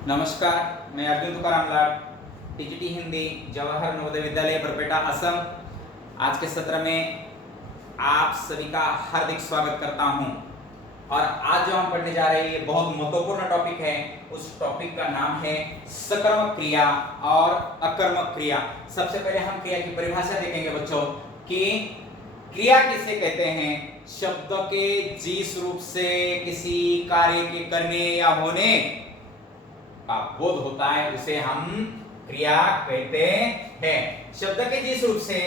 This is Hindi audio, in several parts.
नमस्कार, मैं अर्जुन तुकाराम लाड, टीजीटी हिंदी जवाहर नवोदय विद्यालय बरपेटा असम। आज के सत्र में आप सभी का हार्दिक स्वागत करता हूं। और आज जो हम पढ़ने जा रहे हैं ये बहुत महत्वपूर्ण टॉपिक है। उस टॉपिक का नाम है सकर्मक क्रिया और अकर्मक क्रिया। सबसे पहले हम क्रिया की परिभाषा देखेंगे बच्चों कि क्रिया किसे कहते हैं। शब्द के जिस रूप से किसी कार्य के करने या होने का बोध होता है उसे हम क्रिया कहते हैं। शब्द के जिस रूप से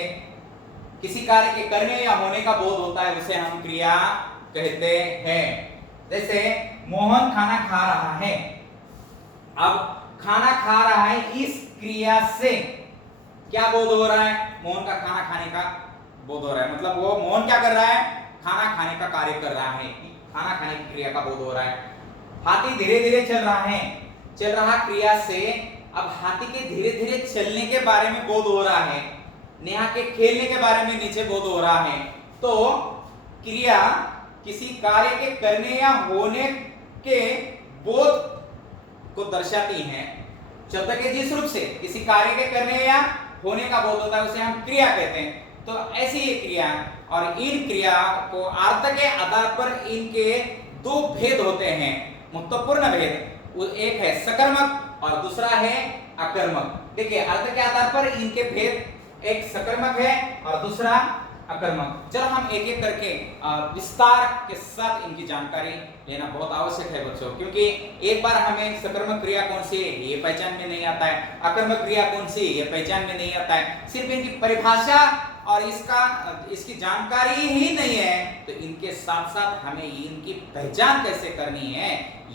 किसी कार्य के करने या होने का बोध होता है उसे हम क्रिया कहते हैं। जैसे मोहन खाना खा रहा है। अब खाना खा रहा है, इस क्रिया से क्या बोध हो रहा है? मोहन का खाना खाने का बोध हो रहा है। मतलब वो मोहन क्या कर रहा है? खाना खाने का कार्य कर रहा है, खाना खाने की क्रिया का बोध हो रहा है। हाथी धीरे धीरे चल रहा है, चल रहा क्रिया से अब हाथी के धीरे धीरे चलने के बारे में बोध हो रहा है, नेहा के खेलने के बारे में नीचे बोध हो रहा है। तो क्रिया किसी कार्य के करने या होने के बोध को दर्शाती है। शब्द के जिस रूप से किसी कार्य के करने या होने का बोध होता है उसे हम क्रिया कहते हैं। तो ऐसी ये क्रिया, और इन क्रिया को अर्थ के आधार पर इनके दो भेद होते हैं, महत्वपूर्ण भेद। एक है सकर्मक और दूसरा है अकर्मक। देखिए अर्थ के आधार पर इनके भेद, एक सकर्मक है और दूसरा अकर्मक। चलो हम एक एक करके विस्तार के साथ इनकी जानकारी लेना बहुत आवश्यक है बच्चों, क्योंकि एक बार हमें सकर्मक क्रिया कौन सी है ये पहचान में नहीं आता है, अकर्मक क्रिया कौन सी है ये पहचान में नहीं आता है। सिर्फ इनकी परिभाषा और इसकी जानकारी ही नहीं है, तो इनके साथ साथ हमें इनकी पहचान कैसे करनी है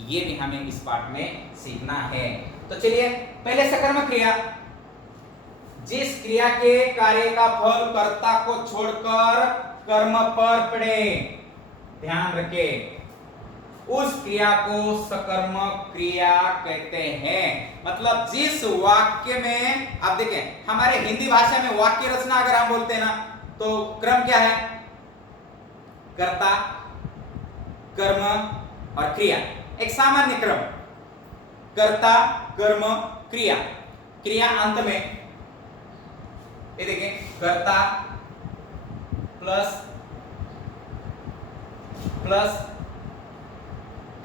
ये भी हमें इस पाठ में सीखना है। तो चलिए पहले सकर्मक क्रिया। जिस क्रिया के कार्य का फल कर्ता को छोड़कर कर्म पर पड़े, ध्यान रखें, उस क्रिया को सकर्मक क्रिया कहते हैं। मतलब जिस वाक्य में, आप देखें हमारे हिंदी भाषा में वाक्य रचना अगर हम बोलते हैं ना तो क्रम क्या है? कर्ता, कर्म और क्रिया, एक सामान्य क्रम। कर्ता, कर्म, क्रिया, क्रिया अंत में ये देखें कर्ता प्लस प्लस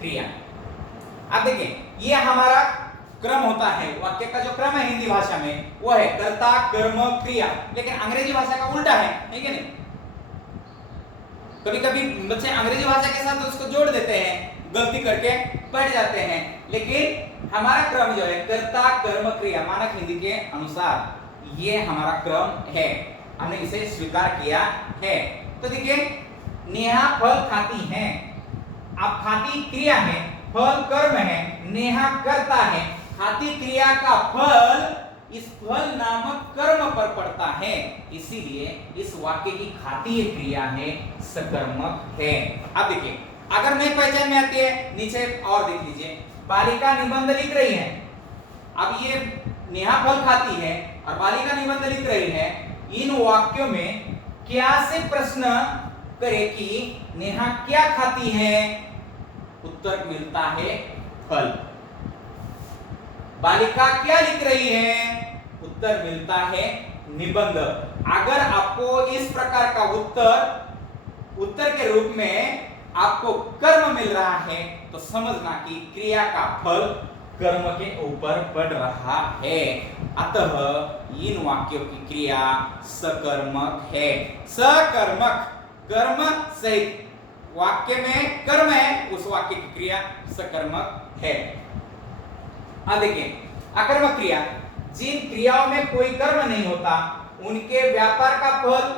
क्रिया। अब देखें ये हमारा क्रम होता है, वाक्य का जो क्रम है हिंदी भाषा में वो है कर्ता, कर्म, क्रिया। लेकिन अंग्रेजी भाषा का उल्टा है कि नहीं? कभी कभी बच्चे अंग्रेजी भाषा के साथ उसको जोड़ देते हैं, गलती करके पढ़ जाते हैं। लेकिन हमारा क्रम जो है कर्ता, कर्म, क्रिया, मानक हिंदी के अनुसार ये हमारा क्रम है, हमने इसे स्वीकार किया है। तो देखिए नेहा फल खाती है। अब खाती क्रिया है, फल कर्म है, नेहा करता है। खाती क्रिया का फल इस फल नामक कर्म पर पड़ता है, इसीलिए इस वाक्य की खाती क्रिया है सकर्मक है। अब देखिए अगर नहीं पहचान में आती है नीचे और देख लीजिए, बालिका निबंध लिख रही है। अब ये नेहा फल खाती है और बालिका निबंध लिख रही है। इन वाक्यों में क्या से प्रश्न करे कि नेहा क्या खाती है? उत्तर मिलता है फल। बालिका क्या लिख रही है? उत्तर मिलता है निबंध। अगर आपको इस प्रकार का उत्तर के रूप में आपको कर्म मिल रहा है तो समझना कि क्रिया का फल कर्म के ऊपर पड़ रहा है। अतः इन वाक्यों की क्रिया सकर्मक है। सकर्मक, कर्म सहित वाक्य में कर्म है, उस वाक्य की क्रिया सकर्मक है। अब देखिए अकर्मक क्रिया, जिन क्रियाओं में कोई कर्म नहीं होता उनके व्यापार का फल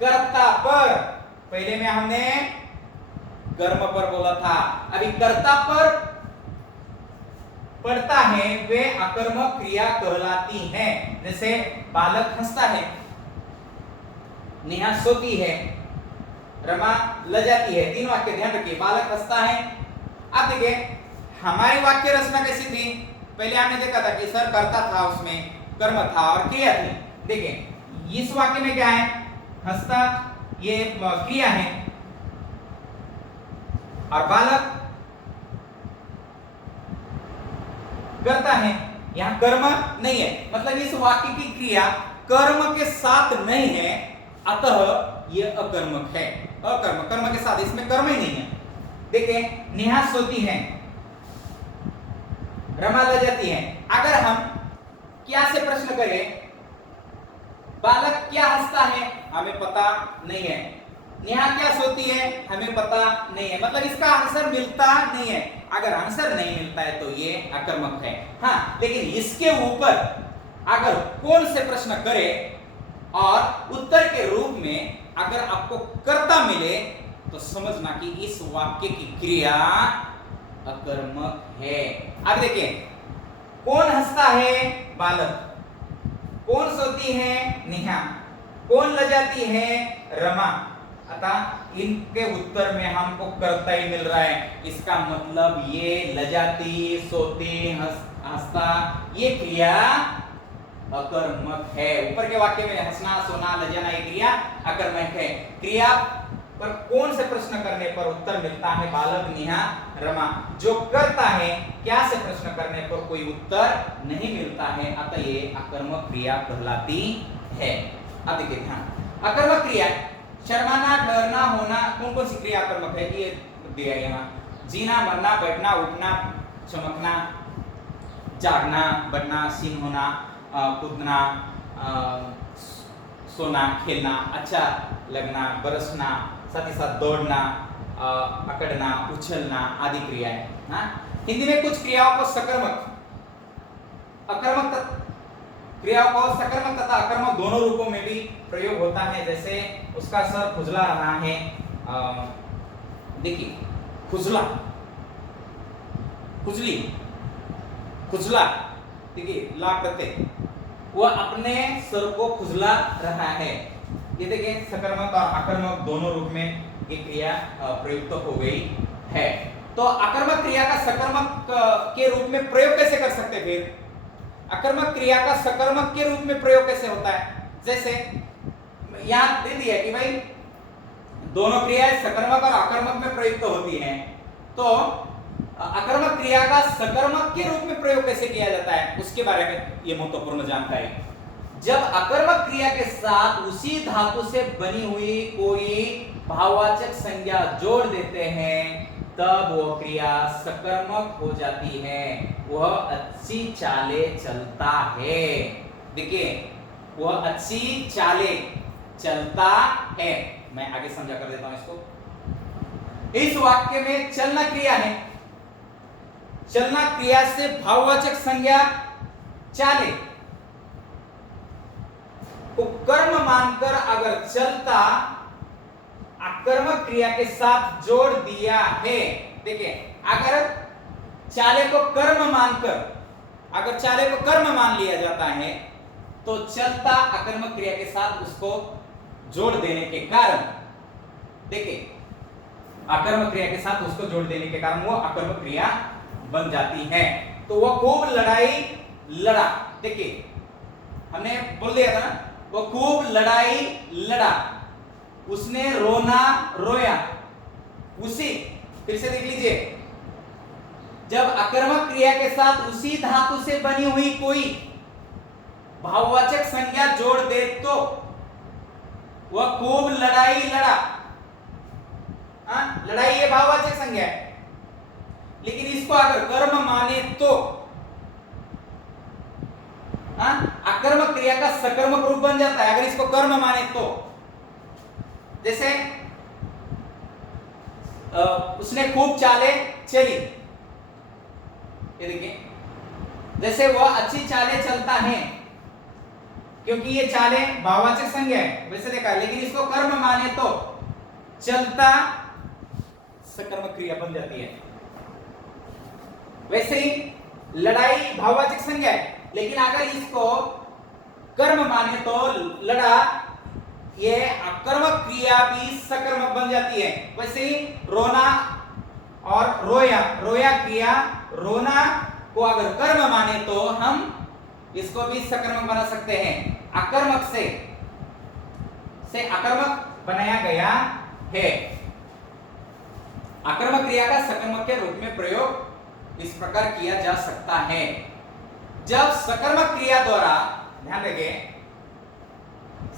कर्ता पर, पहले में हमने कर्म पर बोला था, अभी कर्ता पर पड़ता है, वे अकर्मक क्रिया कहलाती हैं। जैसे बालक हंसता है, नेहा सोती है, रमा लजाती है। तीन वाक्य ध्यान रखिए, बालक हंसता है। अब देखिए हमारी वाक्य रचना कैसी थी? पहले हमने देखा था कि सर कर्ता था, उसमें कर्म था और क्रिया थी। देखिए इस वाक्य में क्या है? हंसता ये क्रिया है और बालक करता है, यहाँ कर्म नहीं है, मतलब इस वाक्य की क्रिया कर्म के साथ नहीं है, अतः यह अकर्मक है। अकर्मक, कर्म के साथ, इसमें कर्म ही नहीं है। देखिए, नेहा सोती है, रमा लजाती है। अगर हम क्या से प्रश्न करें, बालक क्या हंसता है, हमें पता नहीं है। नेहा क्या सोती है, हमें पता नहीं है, मतलब इसका आंसर मिलता नहीं है। अगर आंसर नहीं मिलता है तो ये अकर्मक है। हाँ, लेकिन इसके ऊपर अगर कौन से प्रश्न करे और उत्तर के रूप में अगर आपको कर्ता मिले तो समझना कि इस वाक्य की क्रिया अकर्मक है। अब देखिए, कौन हंसता है, बालक, कौन सोती है, नेहा, कौन लजाती है, रमा। अतः इनके उत्तर में हमको कर्ता ही मिल रहा है। इसका मतलब ये लजाती, सोती, हंसता, ये क्रिया अकर्मक है। ऊपर के वाक्य में हंसना, सोना, लजाना ये क्रिया अकर्मक है। क्रिया पर कौन से प्रश्न करने पर उत्तर मिलता है, बालक, नेहा, रमा। जो करता है, क्या से प्रश्न करने पर कोई उत्तर नहीं मिलता है, अतः ये अकर्मक क्रिया कहलाती है। अब देखिए ध्यान, अकर्मक क्रिया शर्माना, डरना, होना, कौन कौन सी क्रिया अकर्मक है ये दिया है यहाँ। जीना, मरना, बैठना, उठना, चमकना, जागना, बढ़ना, सीन होना, कूदना, सोना, खेलना, अच्छा लगना, बरसना, साथ ही साथ दौड़ना, अकड़ना, उछलना आदि क्रियाएं। हाँ, हिंदी में कुछ क्रियाओं को सकर्मक, अकर्मक क्रियाओं को सकर्मक तथा अकर्मक दोनों रूपों में भी प्रयोग होता है। जैसे उसका सर खुजला रहा है, देखिए, खुजला, खुजली, खुजला, देखिए ला प्रत्यय, वह अपने सर को खुजला रहा है। ये देखिए, सकर्मक और अकर्मक दोनों रूप में ये क्रिया प्रयुक्त हो गई है। तो अकर्मक क्रिया का सकर्मक के रूप में प्रयोग कैसे कर सकते, फिर अकर्मक क्रिया का सकर्मक के रूप में प्रयोग कैसे होता है। जैसे यहां दे दिया कि भाई दोनों क्रियाएं सकर्मक और अकर्मक में प्रयुक्त होती हैं, तो अकर्मक क्रिया का सकर्मक के रूप में प्रयोग कैसे किया जाता है, उसके बारे में ये महत्वपूर्ण जानकारी। जब अकर्मक क्रिया के साथ उसी धातु से बनी हुई कोई भाववाचक संज्ञा जोड़ देते हैं, तब वह क्रिया सकर्मक हो जाती है। वह अच्छी चाले चलता है। देखिए, वह अच्छी चाले चलता है। मैं आगे समझा कर देता हूं इसको। इस वाक्य में चलना क्रिया है। चलना क्रिया से भाववाचक संज्ञा चाले को कर्म मानकर अगर चलता अकर्मक क्रिया के साथ जोड़ दिया है। देखिए, अगर चाले को कर्म मानकर, अगर चाले को कर्म मान लिया जाता है तो चलता अकर्मक क्रिया के साथ उसको जोड़ देने के कारण, देखिए, अकर्मक क्रिया के साथ उसको जोड़ देने के कारण वो अकर्मक क्रिया बन जाती है। तो वह खूब लड़ाई लड़ा, देखिए हमने बोल दिया था ना, वो खूब लड़ाई लड़ा, उसने रोना रोया, उसी, फिर से देख लीजिए, जब अकर्मक क्रिया के साथ उसी धातु से बनी हुई कोई भाववाचक संज्ञा जोड़ दे तो वह खूब लड़ाई लड़ा। लड़ाई ये भाववाचक संज्ञा है, लेकिन इसको अगर कर्म माने तो अकर्मक क्रिया का सकर्मक रूप बन जाता है। अगर इसको कर्म माने तो, जैसे उसने खूब चाले चली, ये देखिए, जैसे वह अच्छी चाले चलता है, क्योंकि ये चाले भाववाचक संज्ञा है, वैसे देखा, लेकिन इसको कर्म माने तो चलता सकर्मक क्रिया बन जाती है। वैसे ही लड़ाई भाववाचक संज्ञा है, लेकिन अगर इसको कर्म माने तो लड़ा, ये अकर्मक क्रिया भी सकर्मक बन जाती है। वैसे ही रोना और रोया, रोया क्रिया, रोना को अगर कर्म माने तो हम इसको भी सकर्मक बना सकते हैं। अकर्मक से अकर्मक बनाया गया है। अकर्मक क्रिया का सकर्मक के रूप में प्रयोग इस प्रकार किया जा सकता है। जब सकर्मक क्रिया द्वारा, ध्यान रखिए,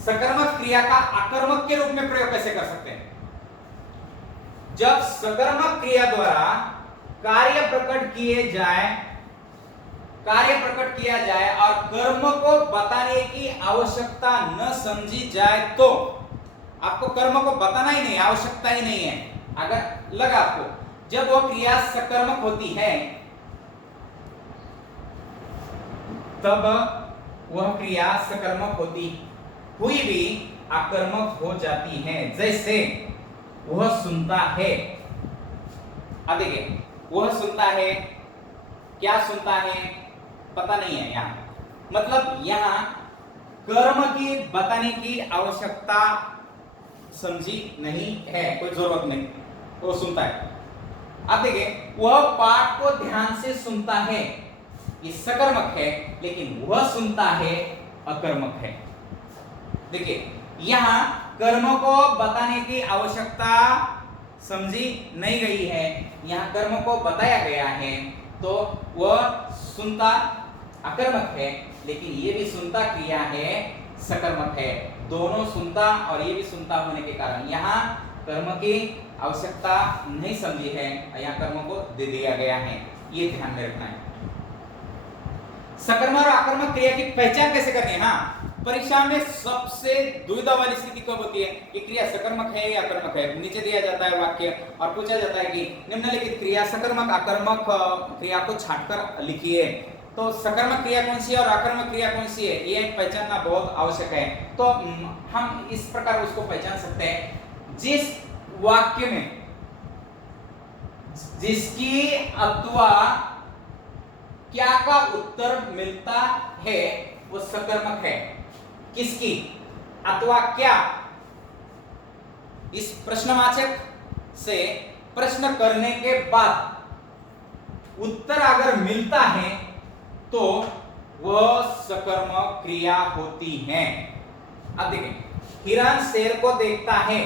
सकर्मक क्रिया का आकर्मक के रूप में प्रयोग कैसे कर सकते हैं? जब सकर्मक क्रिया द्वारा कार्य प्रकट किया जाए और कर्म को बताने की आवश्यकता न समझी जाए तो, आपको कर्म को बताना ही नहीं, आवश्यकता ही नहीं है, अगर लगा आपको, जब वो क्रिया सकर्मक होती है तब वह क्रिया सकर्मक हुई भी आकर्मक हो जाती है। जैसे वह सुनता है, अब देखिए, वह सुनता है, क्या सुनता है पता नहीं है यहां, मतलब यहां कर्म की बताने की आवश्यकता समझी नहीं है, कोई जरूरत नहीं, वो सुनता है। अब देखिए, वह पाठ को ध्यान से सुनता है, ये सकर्मक है, लेकिन वह सुनता है अकर्मक है। देखिए, यहां कर्म को बताने की आवश्यकता समझी नहीं गई है, यहां कर्म को बताया गया है, तो वह सुनता अकर्मक है, लेकिन ये भी सुनता क्रिया है, सकर्मक है। दोनों सुनता और ये भी सुनता होने के कारण यहां कर्म की आवश्यकता नहीं समझी है, यहां कर्म को दे दिया गया है, ये ध्यान में रखना है। सकर्मक और आकर्मक क्रिया की पहचान कैसे करनी है? हाँ, परीक्षा में सबसे दुविधा वाली स्थिति कब होती है कि क्रिया सकर्मक है या आकर्मक है? नीचे दिया जाता है वाक्य और पूछा जाता है कि निम्नलिखित क्रिया सकर्मक आकर्मक क्रिया को छांटकर लिखिए, तो सकर्मक क्रिया कौन सी है और आकर्मक क्रिया कौन सी है, ये पहचानना बहुत आवश्यक है। तो हम इस प्रकार उसको पहचान सकते हैं, जिस वाक्य में जिसकी अथवा क्या का उत्तर मिलता है वो सकर्मक है। किसकी अथवा क्या? इस प्रश्नवाचक से प्रश्न करने के बाद उत्तर अगर मिलता है तो वह सकर्मक क्रिया होती है। अब देखें, हिरण शेर को देखता है,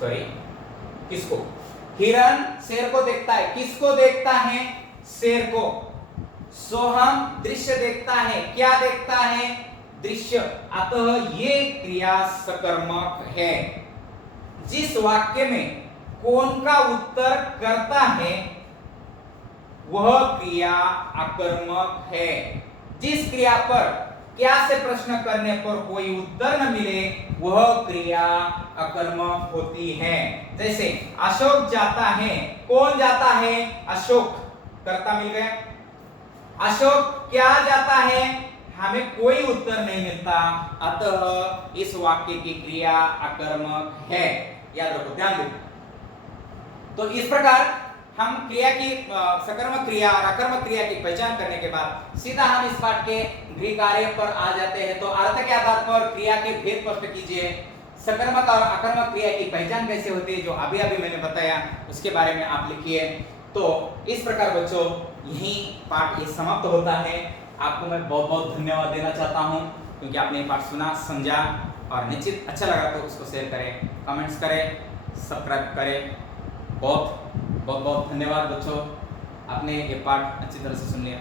सॉरी, किसको? हिरण शेर को देखता है, किसको देखता है? शेर को। सोहम दृश्य देखता है, क्या देखता है? दृश्य। अतः ये क्रिया सकर्मक है। जिस वाक्य में कौन का उत्तर करता है वह क्रिया अकर्मक है। जिस क्रिया पर क्या से प्रश्न करने पर कोई उत्तर न मिले वह क्रिया अकर्मक होती है। जैसे अशोक जाता है, कौन जाता है? अशोक, कर्ता मिल गया। अशोक क्या जाता है? हमें कोई उत्तर नहीं मिलता, अतः इस वाक्य की क्रिया अकर्मक है। याद रखो, ध्यान दो। तो इस प्रकार हम क्रिया की सकर्मक क्रिया और अकर्मक क्रिया की पहचान करने के बाद सीधा हम इस पाठ के गृह कार्य पर आ जाते हैं। तो अर्थ के आधार पर क्रिया के भेद स्पष्ट कीजिए। सकर्मक और अकर्मक क्रिया की पहचान कैसे होती है, जो अभी अभी मैंने बताया, उसके बारे में आप लिखिए। तो इस प्रकार बच्चों, यही पाठ ये समाप्त होता है। आपको मैं बहुत बहुत धन्यवाद देना चाहता हूँ, क्योंकि आपने ये पाठ सुना, समझा, और निश्चित अच्छा लगा तो उसको शेयर करें, कमेंट्स करें, सब्सक्राइब करें। बहुत बहुत बहुत धन्यवाद बच्चों, आपने ये पाठ अच्छी तरह से सुन लिया।